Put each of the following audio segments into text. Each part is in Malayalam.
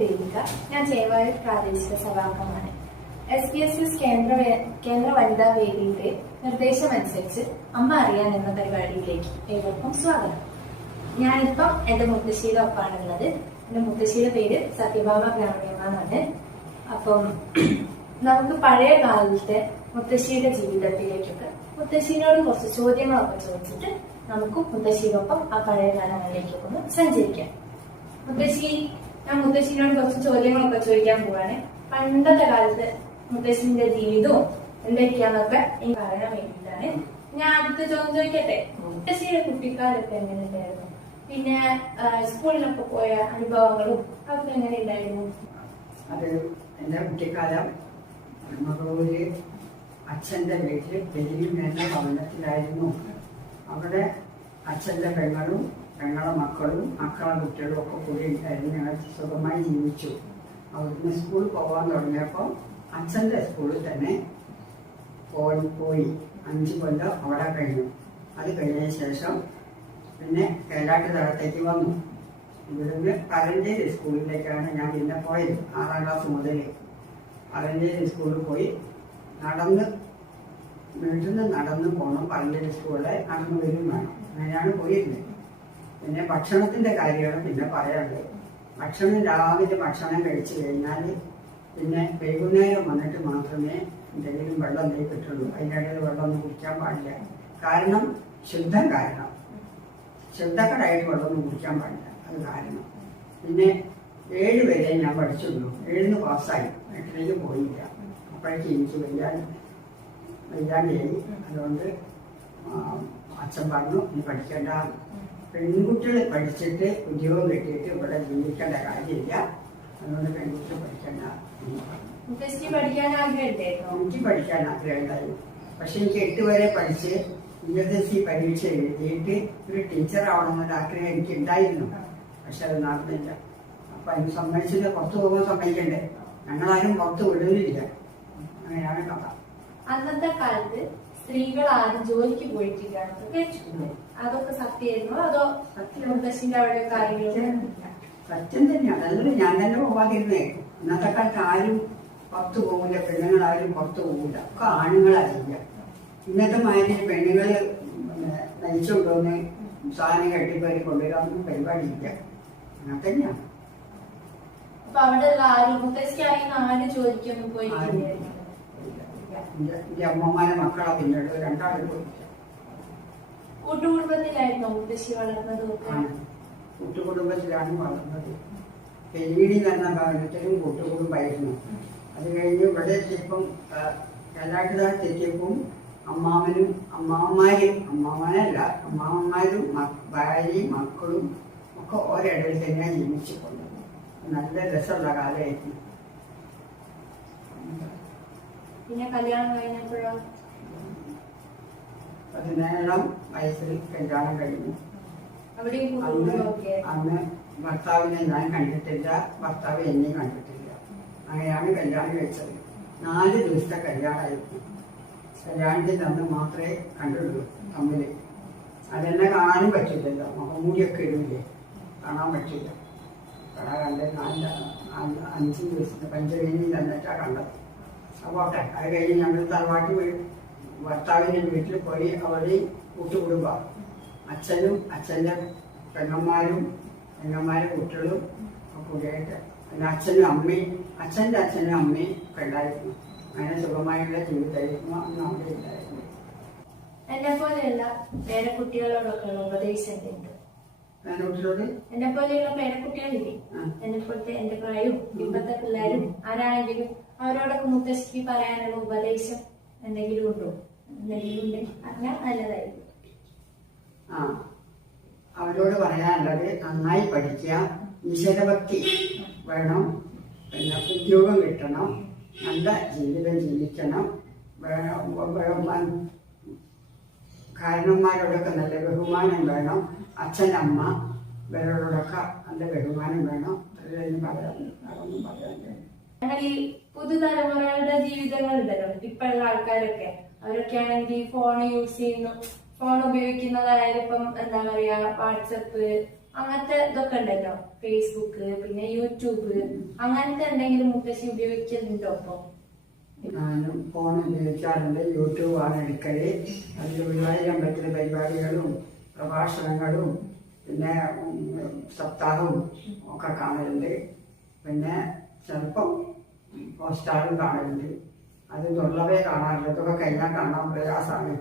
ദേവിക ഞാൻ ചേവായ പ്രാദേശിക സഭാംഗമാണ്. എസ് പി എസ് എസ് കേന്ദ്ര കേന്ദ്ര വനിതാ വേദിയുടെ നിർദ്ദേശമനുസരിച്ച് അമ്മ അറിയാൻ എന്ന പരിപാടിയിലേക്ക് ഏവർക്കും സ്വാഗതം. ഞാനിപ്പം എന്റെ മുത്തശ്ശിയുടെ ഒപ്പാണുള്ളത്. എന്റെ മുത്തശ്ശിയുടെ പേര് സത്യഭാമ ഗ്രാമീണമാണ് അപ്പം നമുക്ക് പഴയ കാലത്തെ മുത്തശ്ശിയുടെ ജീവിതത്തിലേക്കൊക്കെ മുത്തശ്ശിനോട് കുറച്ച് ചോദ്യങ്ങളൊക്കെ ചോദിച്ചിട്ട് നമുക്ക് മുത്തശ്ശിയോടൊപ്പം ആ പഴയ കാലങ്ങളിലേക്കൊക്കെ ഒന്ന് സഞ്ചരിക്കാം. മുത്തശ്ശി ഞാൻ മുത്തശ്ശിനോട് കുറച്ച് ചോദ്യങ്ങളൊക്കെ ചോദിക്കാൻ പോവാണ്. പണ്ടത്തെ കാലത്ത് മുത്തശ്ശിന്റെ ജീവിതവും എന്തൊക്കെയാന്നൊക്കെ എനിക്ക് അറിയാൻ വേണ്ടിയിട്ടാണ്. ഞാൻ ആദ്യത്തെ ചോദ്യം ചോദിക്കട്ടെ? മുത്തശ്ശിയുടെ കുട്ടിക്കാലൊക്കെ എങ്ങനെ ഉണ്ടായിരുന്നു പിന്നെ സ്കൂളിലൊക്കെ പോയ അനുഭവങ്ങളും അതൊക്കെ എങ്ങനെ ഉണ്ടായിരുന്നു അത് എന്റെ കുട്ടിക്കാലം മകളൂര് അച്ഛന്റെ വീട്ടിൽ പെരിയും എന്ന ഭവനത്തിലായിരുന്നു. അവിടെ അച്ഛന്റെ പെങ്ങളും പെങ്ങളെ മക്കളും മക്കളെ കുട്ടികളും ഒക്കെ കൂടി ഉണ്ടായിരുന്നു. ഞങ്ങൾ സുഖമായി ജീവിച്ചു. അവിടുന്ന് സ്കൂളിൽ പോകാൻ തുടങ്ങിയപ്പോൾ അച്ഛന്റെ സ്കൂളിൽ തന്നെ പോയി പോയി. അഞ്ച് കൊല്ലം അവിടെ കഴിഞ്ഞു. അത് കഴിഞ്ഞതിന് ശേഷം പിന്നെ കേലാട്ട് തളത്തേക്ക് വന്നു. ഇവിടുന്ന് പരഞ്ചേരി സ്കൂളിലേക്കാണ് ഞാൻ പിന്നെ പോയത് ആറാം ക്ലാസ് മുതൽ. പരഞ്ചേരി സ്കൂളിൽ പോയി. നടന്ന് വീട്ടിൽ നിന്ന് നടന്ന് പോകണം പരഞ്ചേരി സ്കൂളിൽ നടന്ന് വരും വേണം. അങ്ങനെയാണ് പോയിരുന്നത്. പിന്നെ ഭക്ഷണത്തിന്റെ കാര്യമാണ് പിന്നെ പറയാനുള്ളത്. ഭക്ഷണം രാവിലെ ഭക്ഷണം കഴിച്ചു കഴിഞ്ഞാൽ പിന്നെ വൈകുന്നേരം വന്നിട്ട് മാത്രമേ എന്തെങ്കിലും വെള്ളം നീ കിട്ടുള്ളൂ. അതിനിടയിൽ വെള്ളം ഒന്നും കുടിക്കാൻ പാടില്ല. കാരണം ശുദ്ധം കാരണം. ശുദ്ധക്കടായിട്ട് വെള്ളമൊന്നും കുടിക്കാൻ പാടില്ല. അത് കാരണം. പിന്നെ ഏഴ് വരെ ഞാൻ പഠിച്ചുള്ളൂ ഏഴിന് പാസ്സായി. എട്ടിലേക്ക് പോയില്ല. അപ്പോഴേക്ക് എനിക്ക് വയ്യാൻ വയ്യാണ്ടായി. അതുകൊണ്ട് അച്ഛൻ പറഞ്ഞു നീ പഠിക്കേണ്ട പെൺകുട്ടികൾ പഠിച്ചിട്ട് ഉദ്യോഗം കിട്ടിയിട്ട് ഇവിടെ ജീവിക്കേണ്ട കാര്യമില്ല. അതുകൊണ്ട് പെൺകുട്ടികൾ പഠിക്കേണ്ട എനിക്ക്. പഠിക്കാൻ ആഗ്രഹമുണ്ടായിരുന്നു? പക്ഷെ എനിക്ക് എട്ട് വരെ പഠിച്ച് ഇന്നത്തെ എസ് എസ് സി പരീക്ഷ എഴുതിയിട്ട് ഒരു ടീച്ചർ ആവണമെന്നൊരു ആഗ്രഹം എനിക്ക് ഉണ്ടായിരുന്നു പക്ഷെ അത് നടന്നില്ല. അപ്പൊ അതിന് സമ്മതിച്ചിട്ട് പുറത്തു പോകാൻ സമ്മതിക്കണ്ടേ? ഞങ്ങളാരും പുറത്ത് വിടുന്നില്ല അങ്ങനെയാണ് കഥ. അന്നത്തെ കാലത്ത് സ്ത്രീകൾ ആരും ജോലിക്ക് പോയിട്ടില്ല എന്നൊക്കെ കേട്ടിട്ടുണ്ട് അതൊക്കെ സത്യമായിരുന്നു? അതോ. മുത്തശ്ശിന്റെ അവിടെ കാര്യങ്ങൾ സത്യം തന്നെയാണ് അതുകൊണ്ട് ഞാൻ തന്നെ പോവാതിരുന്നേ. ഇന്നത്തെ കാലത്ത് ആരും പുറത്ത് പോകില്ല പെണ്ണുങ്ങളാരും പുറത്ത് പോകില്ല ഒക്കെ ആണുങ്ങളറിയില്ല ഇന്നത്തെ മാതിരി പെണ്ണുങ്ങൾ നയിച്ചുകൊണ്ടുവന്ന് സാധനം കെട്ടിപ്പേരി കൊണ്ടുവരാനൊന്നും പരിപാടിയില്ല. അങ്ങനെ തന്നെയാണ്. അപ്പൊ അവിടെ ആരും മുത്തശ്ശി അറിയുന്ന ആരും ജോലിക്കൊന്നും പോയിട്ടില്ലായിരുന്നു എന്റെ അമ്മമാരെ മക്കളെ പിന്നീട് രണ്ടാളും പോയി. കൂട്ടുകുടുംബത്തിലായിരുന്നു മുത്തശ്ശി വളർന്നതും ഒക്കെ? ആണ്. കൂട്ടുകുടുംബത്തിലാണ് വളർന്നത്. പെരീടി എന്ന ഭവനത്തിലും കൂട്ടുകുടുംബമായിരുന്നു. അത് കഴിഞ്ഞ് ഇവിടെ എത്തിയപ്പം കല്ലാട്ടുകാർക്ക് എത്തിയപ്പം അമ്മാവനും അമ്മാവന്മാരും അമ്മാവനല്ല അമ്മാവന്മാരും മ- ഭാര്യയും മക്കളും ഒക്കെ ഒരിടയിൽ തന്നെ ജീവിച്ചു കൊണ്ടത് നല്ല രസമുള്ള കാലമായിരുന്നു. പിന്നെ കല്യാണം കഴിഞ്ഞപ്പോഴോ? പതിനേഴാം വയസ്സിൽ കല്യാണം കഴിഞ്ഞു. അന്ന് അന്ന് ഭർത്താവിനെ ഞാൻ കണ്ടിട്ടില്ല ഭർത്താവ് എന്നെയും കണ്ടിട്ടില്ല. അങ്ങനെയാണ് കല്യാണം കഴിച്ചത്. നാല് ദിവസത്തെ കല്യാണമായിരുന്നു. കല്യാണത്തിൽ അന്ന് മാത്രമേ കണ്ടുള്ളൂ തമ്മിൽ അതെന്നെ കാണാനും പറ്റില്ലല്ലോ. മുഖമൂടിയൊക്കെ ഇടില്ലേ കാണാൻ പറ്റില്ല. കട കണ്ട് നാല് അഞ്ച് ദിവസത്തെ പഞ്ചവേനി തന്നിട്ടാ കണ്ടത്. അപ്പോൾ അത് കഴിഞ്ഞ് ഞങ്ങൾ തറവാട്ട് വീട് ഭർത്താവിന്റെ വീട്ടിൽ പോയി അവരെ കൂട്ടുകുടുംബ. അച്ഛനും അച്ഛന്റെ പെങ്ങന്മാരും പെങ്ങന്മാരും കുട്ടികളും കൂടിയായിട്ട് പിന്നെ അച്ഛനും അമ്മയും അച്ഛന്റെ അച്ഛനും അമ്മയും ഒക്കെ ഉണ്ടായിരുന്നു. അങ്ങനെ സുഖമായുള്ള ജീവിതമായിരുന്നു അന്ന് അവിടെ ഉണ്ടായിരുന്നു എന്നെ പോലെയുള്ള പേരക്കുട്ടികളോടൊക്കെ ഉള്ള ഉപദേശം എന്തുണ്ട്? എന്നെ പോലെയുള്ള പേരക്കുട്ടികളില്ലേ. എന്നെ പോലത്തെ എന്റെ പ്രായവും ഇപ്പത്തെ പിള്ളേരും ആരാണെങ്കിലും അവരോടൊക്കെ മുത്തശ്ശിക്ക് പറയാനുള്ള ഉപദേശം എന്തെങ്കിലും ഉണ്ടോ? എന്തെങ്കിലും ഉണ്ടെങ്കിൽ അറിഞ്ഞാൽ നല്ലതായിരിക്കും. ആ അവരോട് പറയാനുള്ളത് നന്നായി പഠിക്കുക ഈശ്വരഭക്തി വേണം പിന്നെ ഉദ്യോഗം കിട്ടണം നല്ല ജീവിതം ജീവിക്കണം കാരണന്മാരോടൊക്കെ നല്ല ബഹുമാനം വേണം അച്ഛനമ്മ ഇവരോടൊക്കെ നല്ല ബഹുമാനം വേണം. അതൊന്നും പറയാൻ പറയാനില്ല ഞങ്ങൾ ഈ പുതുതലമുറകളുടെ ജീവിതങ്ങൾ ഉണ്ടല്ലോ ഇപ്പോഴുള്ള ആൾക്കാരൊക്കെ. അവരൊക്കെ ആണെങ്കിൽ ഫോൺ യൂസ് ചെയ്യുന്നു. ഫോൺ ഉപയോഗിക്കുന്നതായാലും ഇപ്പം എന്താ പറയാ വാട്സപ്പ് അങ്ങനത്തെ ഇതൊക്കെ ഉണ്ടല്ലോ. ഫേസ്ബുക്ക് പിന്നെ യൂട്യൂബ് അങ്ങനത്തെ എന്തെങ്കിലും മുത്തശ്ശി ഉപയോഗിക്കുന്നുണ്ടോ അപ്പൊ ഞാനും ഫോൺ ഉപയോഗിക്കാറുണ്ട്. യൂട്യൂബാണ് എടുക്കൽ. അതിൽ ഗുരുവായൂരമ്പലത്തിലെ പരിപാടികളും പ്രഭാഷണങ്ങളും പിന്നെ സപ്താഹവും ഒക്കെ കാണലുണ്ട്. പിന്നെ ചിലപ്പം പോസ്റ്റാറും കാണലുണ്ട്. അത് തൊള്ളവേ കാണാറുണ്ട് ഇതൊക്കെ കഴിഞ്ഞാൽ കാണാൻ പ്രയാസമാണ്.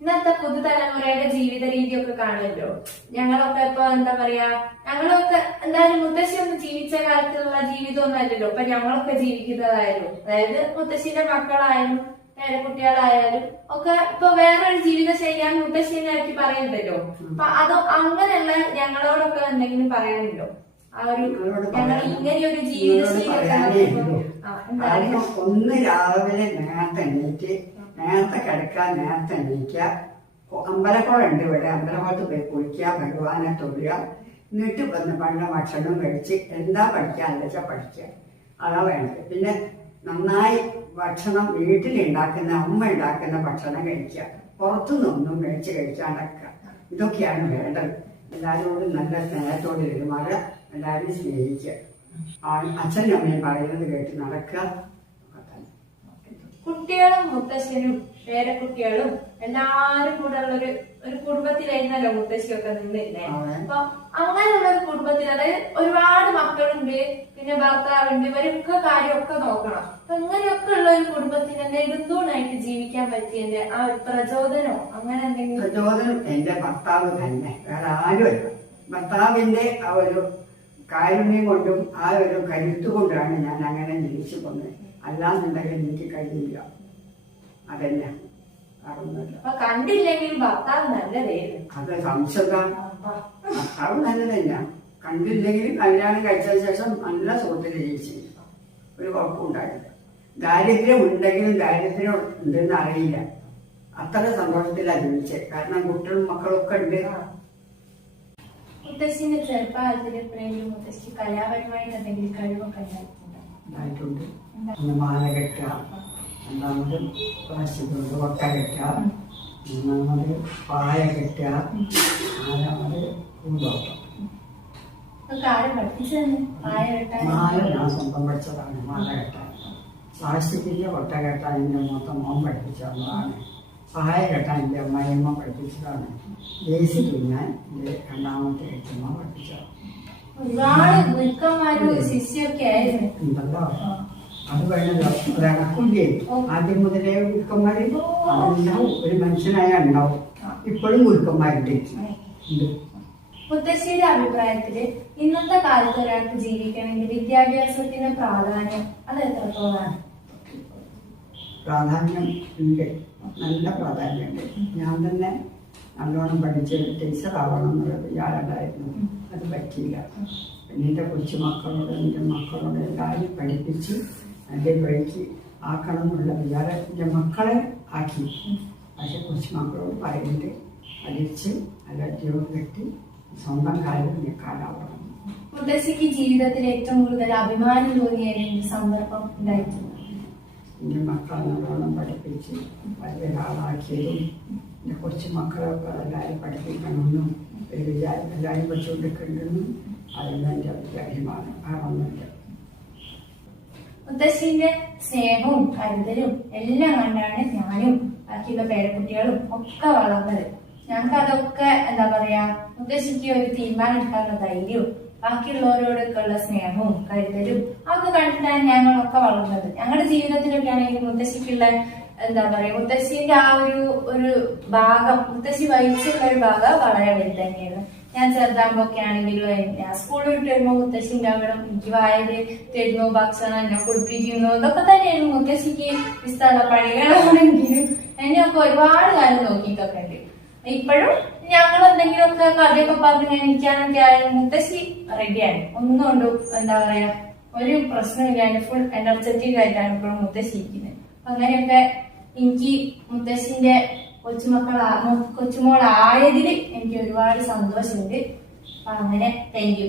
ഇന്നത്തെ പുതുതലമുറയുടെ ജീവിത രീതിയൊക്കെ കാണുമല്ലോ. ഞങ്ങളൊക്കെ ഇപ്പൊ എന്താ പറയാ ഞങ്ങളൊക്കെ എന്തായാലും മുത്തശ്ശി ഒന്നും ജീവിച്ച കാലത്തുള്ള ജീവിതമൊന്നും അല്ലല്ലോ ഇപ്പൊ ഞങ്ങളൊക്കെ ജീവിക്കുന്നതായാലും അതായത് മുത്തശ്ശിന്റെ മക്കളായാലും നേരെ കുട്ടികളായാലും ഒക്കെ ഇപ്പൊ വേറൊരു ജീവിത ശൈലിയാണ് മുത്തശ്ശിനെ ആക്കി പറയുന്നുണ്ടല്ലോ. അപ്പൊ അത് അങ്ങനെയുള്ള ഞങ്ങളോടൊക്കെ എന്തെങ്കിലും പറയാനുണ്ടോ ആ ഒരു ഞങ്ങൾ ഇങ്ങനെ ഒരു ജീവിതം ഒന്ന് രാവിലെ നേരത്തെ എണീറ്റ് നേരത്തെ കിടക്കാൻ നേരത്തെ എണീക്കുക. അമ്പലക്കുളമുണ്ട് ഇവിടെ. അമ്പലക്കുളത്ത് പോയി കുളിക്കുക ഭഗവാനെ തൊഴുക എന്നിട്ട് വന്ന് പണ്ട ഭക്ഷണം കഴിച്ച് എന്താ പഠിക്കുക അല്ലെച്ച പഠിക്കുക. അതാ വേണ്ടത്. പിന്നെ നന്നായി ഭക്ഷണം വീട്ടിലുണ്ടാക്കുന്ന അമ്മ ഉണ്ടാക്കുന്ന ഭക്ഷണം കഴിക്കുക. പുറത്തുനിന്നൊന്നും മേടിച്ച് കഴിക്കാണ്ടക്കുക ഇതൊക്കെയാണ് വേണ്ടത്. എല്ലാവരോടും നല്ല സ്നേഹത്തോടെ പെരുമാറുക. എല്ലാവരും സ്നേഹിക്കുക. അച്ഛൻ അച്ഛനും അമ്മയും പറയുന്നത് കേട്ട് നടക്കുക. തന്നെ. കുട്ടികളും മുത്തശ്ശനും പേരക്കുട്ടികളും എല്ലാരും കൂടെ ഉള്ള ഒരു ഒരു കുടുംബത്തിലായിരുന്നല്ലോ മുത്തശ്ശിയൊക്കെ നിന്നില്ലേ. അപ്പൊ അങ്ങനെയുള്ള ഒരു കുടുംബത്തിൽ അതായത് ഒരുപാട് മക്കളുണ്ട് പിന്നെ ഭർത്താവുണ്ട് ഇവരൊക്കെ കാര്യമൊക്കെ നോക്കണം. അപ്പൊ ഇങ്ങനെയൊക്കെ ഉള്ള ഒരു കുടുംബത്തിൽ കുടുംബത്തിന് ഇരുന്നൂണായിട്ട് ജീവിക്കാൻ പറ്റിയതിന്റെ ആ ഒരു പ്രചോദനോ? അങ്ങനെ എന്തെങ്കിലും? പ്രചോദനം എന്റെ ഭർത്താവ് തന്നെ. വേറെ ആരും ഭർത്താവിന്റെ ആ ഒരു കാരുണ്യം കൊണ്ടും ആ ഒരു കരുത്ത് കൊണ്ടാണ് ഞാൻ അങ്ങനെ ജീവിച്ചു പോകുന്നത്. അല്ലാന്നുണ്ടെങ്കിൽ എനിക്ക് കഴിയില്ല. അതന്നെ. ഭർത്താവ് നല്ലതായിരുന്നു അത് സംശയം ഭർത്താവ് നല്ലതല്ല കണ്ടില്ലെങ്കിലും കല്യാണം കഴിച്ചതിന് ശേഷം നല്ല സുഹൃത്തിൽ ജീവിച്ചു. ഒരു കുഴപ്പമുണ്ടായില്ല ദാരിദ്ര്യം ഉണ്ടെങ്കിലും ദാരിദ്ര്യം ഉണ്ടെന്ന് അറിയില്ല. അത്ര സന്തോഷത്തിലാണ് ജീവിച്ചത്. കാരണം കുട്ടികളും മക്കളും ഒക്കെ ഉണ്ട് മുത്തശ്ശിന്റെ ചെറുപ്പകാലത്തിൽ എപ്പോഴെങ്കിലും മുത്തശ്ശി കലാപരമായിട്ട് എന്തെങ്കിലും കഴിവൊക്കെ ഉണ്ടായിട്ടുണ്ടോ? മാല കെട്ടുക രണ്ടാമത് പ്ലാസ്റ്റിക് കൊട്ട കെട്ടുക മൂന്നാമത് പായ കെട്ടുക നാലാമത് പൂന്തോട്ടം. ഇതൊക്കെ ആരും പഠിപ്പിച്ചു തന്നെ ആയ കെട്ടാൻ? മാല ഞാൻ സ്വന്തം പഠിച്ചതാണ് മാല കെട്ടാൻ. പ്ലാസ്റ്റിക്കിന്റെ കൊട്ട കെട്ടാൻ എന്റെ മൊത്തം മോൻ പഠിപ്പിച്ചു കെട്ടാൻ എന്റെ അമ്മായിയമ്മ പഠിപ്പിച്ചതാണ്. ദേശി തുന്നാൻ എന്റെ രണ്ടാമത്തെ അച്ഛമ്മ പഠിപ്പിച്ചതാണ്. ഒരുപാട് ഗുരുക്കന്മാരും ശിഷ്യൊക്കെ ആയിരുന്നു. ഉണ്ടല്ലോ. അത് വേണമല്ലോ ഒരു അണക്കുല്ലേ ആദ്യം മുതലേ ഗുരുക്കന്മാര് ഉണ്ടാവും. ഒരു മനുഷ്യനായ ഉണ്ടാവും. ഇപ്പോഴും ഗുരുക്കന്മാരുണ്ട്. ഉണ്ട്. മുത്തശ്ശിയുടെ അഭിപ്രായത്തിൽ ഇന്നത്തെ കാലത്ത് ഒരാൾക്ക് ജീവിക്കണമെങ്കിൽ വിദ്യാഭ്യാസത്തിന്റെ പ്രാധാന്യം അത് എത്രത്തോളാണ് പ്രാധാന്യം ഉണ്ട്. നല്ല പ്രാധാന്യമുണ്ട്. ഞാൻ തന്നെ നല്ലോണം പഠിച്ച് ടീച്ചറാവണം എന്നുള്ള വിചാരമുണ്ടായിരുന്നു അത് പറ്റിയില്ല. പിന്നെ എന്റെ കൊച്ചുമക്കളോട് എന്റെ മക്കളോട് എല്ലാവരും പഠിപ്പിച്ച് എന്റെ വഴിക്ക് ആക്കണം എന്നുള്ള വിചാരം എന്റെ മക്കളെ ആക്കി. പക്ഷെ കൊച്ചുമക്കളോട് പറയുന്നുണ്ട് പഠിച്ച് നല്ല ജോലി കെട്ടി സ്വന്തം കാര്യം നിൽക്കാനാവണം. മുത്തശ്ശിക്ക് ജീവിതത്തിൽ ഏറ്റവും കൂടുതൽ അഭിമാനം തോന്നിയ സന്ദർഭം ഉണ്ടായിട്ടുണ്ട്. എന്റെ മക്കളെ നല്ലോണം പഠിപ്പിച്ച് വലിയ ആളാക്കിയതും എന്റെ കൊച്ചു മക്കളൊക്കെ എല്ലാവരും പഠിപ്പിക്കണമെന്നും ഒരു വിചാരം എല്ലാവരും വെച്ചുകൊണ്ടിരിക്കുന്നുണ്ടെന്നും അതെല്ലാം എന്റെ അഭിപ്രായമാണ്. വേറൊന്നുമില്ല മുത്തശ്ശിന്റെ സ്നേഹവും കരുതലും എല്ലാം കണ്ടാണ് ഞാനും ബാക്കിയുള്ള പേരക്കുട്ടികളും ഒക്കെ വളർന്നത്. ഞങ്ങൾക്ക് അതൊക്കെ എന്താ പറയാ മുത്തശ്ശിക്ക് ഒരു തീരുമാനം എടുക്കാനുള്ള ധൈര്യവും ബാക്കിയുള്ളവരോടൊക്കെ ഉള്ള സ്നേഹവും കരുതലും അതൊക്കെ കണ്ടിട്ടാണ് ഞങ്ങളൊക്കെ വളർന്നത്. ഞങ്ങളുടെ ജീവിതത്തിലൊക്കെ ആണെങ്കിൽ മുത്തശ്ശിക്കുള്ള എന്താ പറയാ മുത്തശ്ശിന്റെ ആ ഒരു ഒരു ഭാഗം മുത്തശ്ശി വഹിച്ചുള്ള ഒരു ഭാഗം വളരെ വലുത് തന്നെയായിരുന്നു ഞാൻ ചെറുതാകുമ്പൊക്കെ ആണെങ്കിലും ഞാൻ സ്കൂളിൽ വിട്ട് വരുമ്പോ മുത്തശ്ശിന്റെ അവിടെ എനിക്ക് വായത് തരുന്നു ഭക്ഷണം എന്നെ കുളിപ്പിക്കുന്നു ഇതൊക്കെ തന്നെയാണ് മുത്തശ്ശിക്ക് ഇഷ്ടമുള്ള പണികളാണെങ്കിലും എന്നെയൊക്കെ ഒരുപാട് കാലം നോക്കിയിട്ടൊക്കെ ഉണ്ട്. ഇപ്പോഴും ഞങ്ങൾ എന്തെങ്കിലുമൊക്കെ കഥയൊക്കെ പറഞ്ഞ് എനിക്കാനൊക്കെ ആയാലും മുത്തശ്ശി റെഡിയാണ് ഒന്നും കൊണ്ടും എന്താ പറയാ ഒരു പ്രശ്നമില്ലാണ്ട് ഫുൾ എനർജറ്റിക് ആയിട്ടാണ് ഇപ്പോഴും മുത്തശ്ശി ഇരിക്കുന്നത്. അങ്ങനെയൊക്കെ എനിക്ക് മുത്തശ്ശിന്റെ കൊച്ചുമക്കളാ കൊച്ചുമോളായതിൽ എനിക്ക് ഒരുപാട് സന്തോഷമുണ്ട്. അങ്ങനെ താങ്ക് യു